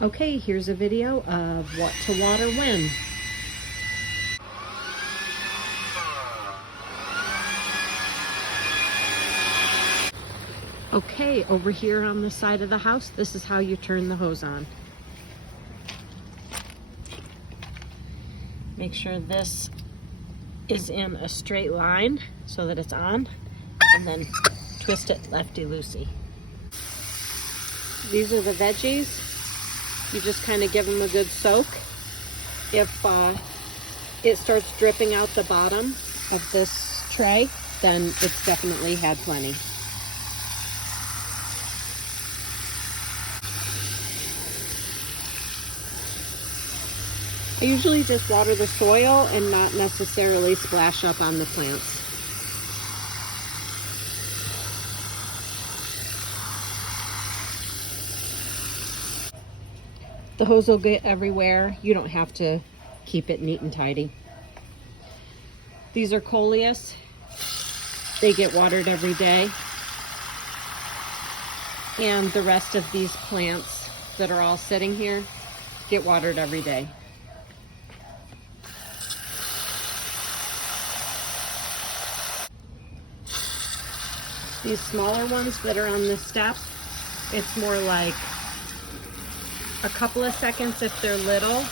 Okay, here's a video of what to water when. Okay, over here on the side of the house, this is how you turn the hose on. Make sure this is in a straight line so that it's on, and then twist it lefty-loosey. These are the veggies. You just kind of give them a good soak. If it starts dripping out the bottom of this tray, then it's definitely had plenty. I usually just water the soil and not necessarily splash up on the plants. The hose will get everywhere. You don't have to keep it neat and tidy. These are coleus. They get watered every day. And the rest of these plants that are all sitting here get watered every day. These smaller ones that are on the step, it's more like a couple of seconds if they're little,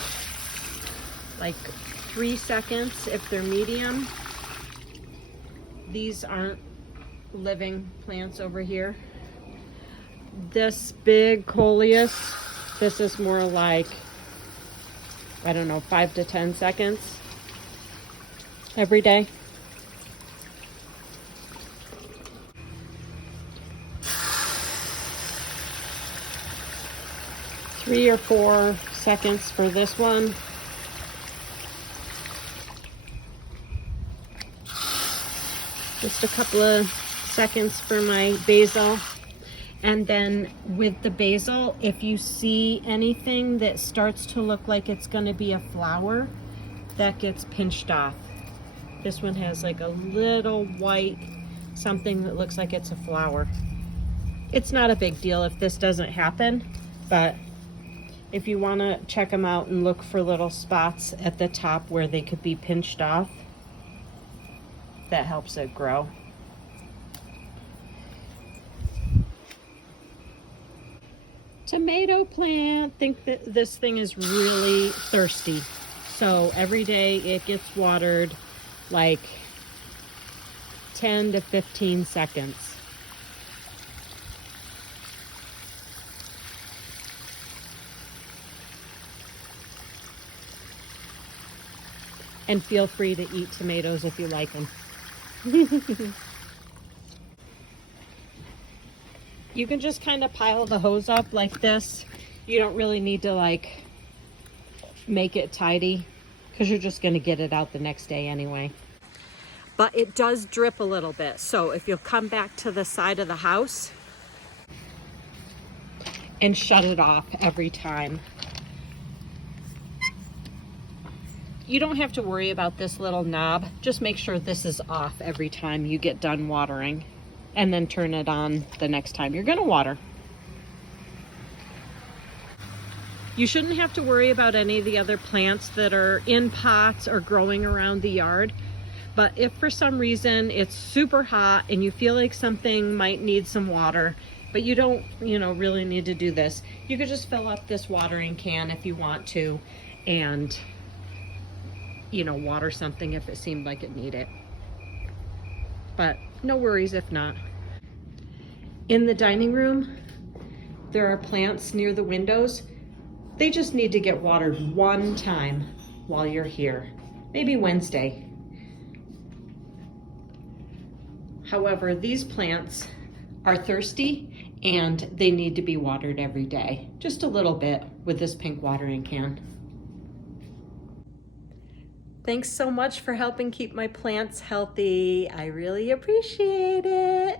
like 3 seconds if they're medium. These aren't living plants over here. This big coleus, this is more like, I don't know, 5 to 10 seconds every day. Three or 4 seconds for this one. Just a couple of seconds for my basil. And then with the basil, if you see anything that starts to look like it's going to be a flower, that gets pinched off. This one has like a little white something that looks like it's a flower. It's not a big deal if this doesn't happen, but if you want to check them out and look for little spots at the top where they could be pinched off, that helps it grow. Tomato plant. Think that this thing is really thirsty. So every day it gets watered like 10 to 15 seconds. And feel free to eat tomatoes if you like them. You can just kind of pile the hose up like this. You don't really need to like make it tidy because you're just going to get it out the next day anyway. But it does drip a little bit. So if you'll come back to the side of the house and shut it off every time. You don't have to worry about this little knob. Just make sure this is off every time you get done watering, and then turn it on the next time you're gonna water. You shouldn't have to worry about any of the other plants that are in pots or growing around the yard. But if for some reason it's super hot and you feel like something might need some water, but you don't, really need to do this, you could just fill up this watering can if you want to, and water something if it seemed like it needed. But no worries if not. In the dining room, there are plants near the windows. They just need to get watered one time while you're here, maybe Wednesday. However, these plants are thirsty and they need to be watered every day, just a little bit with this pink watering can. Thanks so much for helping keep my plants healthy. I really appreciate it.